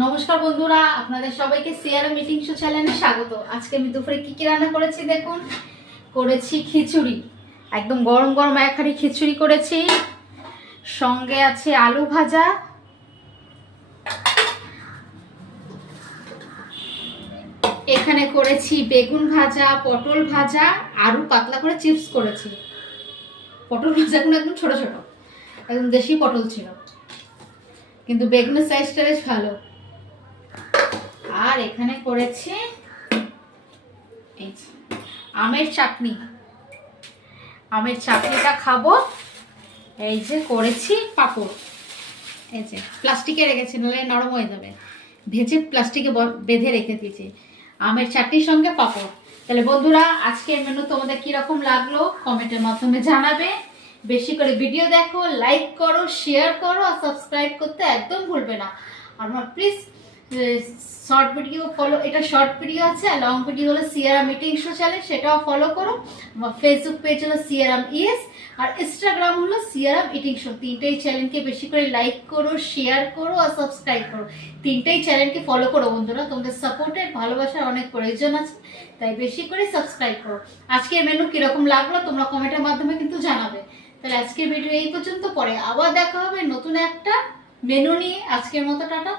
নমস্কার বন্ধুরা, আপনাদের সবাইকে সিআরএম মিটিং শো চ্যানেলে স্বাগত। আজকে আমি দুপুরে কি কি রান্না করেছি দেখুন। করেছি খিচুড়ি, একদম গরম গরম এক হাঁড়ি খিচুড়ি করেছি। সঙ্গে আছে আলু ভাজা, এখানে করেছি বেগুন ভাজা, পটল ভাজা, আরও পাতলা করে চিপস করেছি। পটল ভাজাগুলো একদম ছোট ছোট, একদম দেশি পটল ছিল, কিন্তু বেগুনের সাইজটা বেশ ভালো। আর এখানে করেছি আমের চাটনি, আমের চাটনিটা খাবো। এই যে করেছি পাঁপড়, এই যে প্লাস্টিকে রেখেছি, নাহলে নরম হয়ে যাবে, ভেজে প্লাস্টিকে বেঁধে রেখে দিয়েছি। আমের চাটনির সঙ্গে পাঁপড়। তাহলে বন্ধুরা, আজকের মেনু তোমাদের কিরকম লাগলো কমেন্টের মাধ্যমে জানাবে। বেশি করে ভিডিও দেখো, লাইক করো, শেয়ার করো আর সাবস্ক্রাইব করতে একদম ভুলবে না। আর আমার প্লিজ শর্ট ভিডিও ফলো, এটা শর্ট ভিডিও আছে, আর লং ভিডিও হলো সিআরএম মিটিং শো চ্যানেল, সেটাও ফলো করো। আমার ফেসবুক পেজ হলো সিআরএম ইএস, আর ইনস্টাগ্রাম হলো সিআরএম ইটিং শো। তিনটেই চ্যানেলকে বেশি করে লাইক করো, শেয়ার করো আর সাবস্ক্রাইব করো। তিনটেই চ্যানেলকে ফলো করো বন্ধুরা, তোমাদের সাপোর্টের ভালোবাসার অনেক প্রয়োজন আছে, তাই বেশি করে সাবস্ক্রাইব করো। আজকের মেনু কিরকম লাগলো তোমরা কমেন্টের মাধ্যমে কিন্তু জানাবে। তাহলে আজকের ভিডিও এই পর্যন্ত, পরে আবার দেখা হবে নতুন একটা মেনু নিয়ে। আজকের মতো টাটা।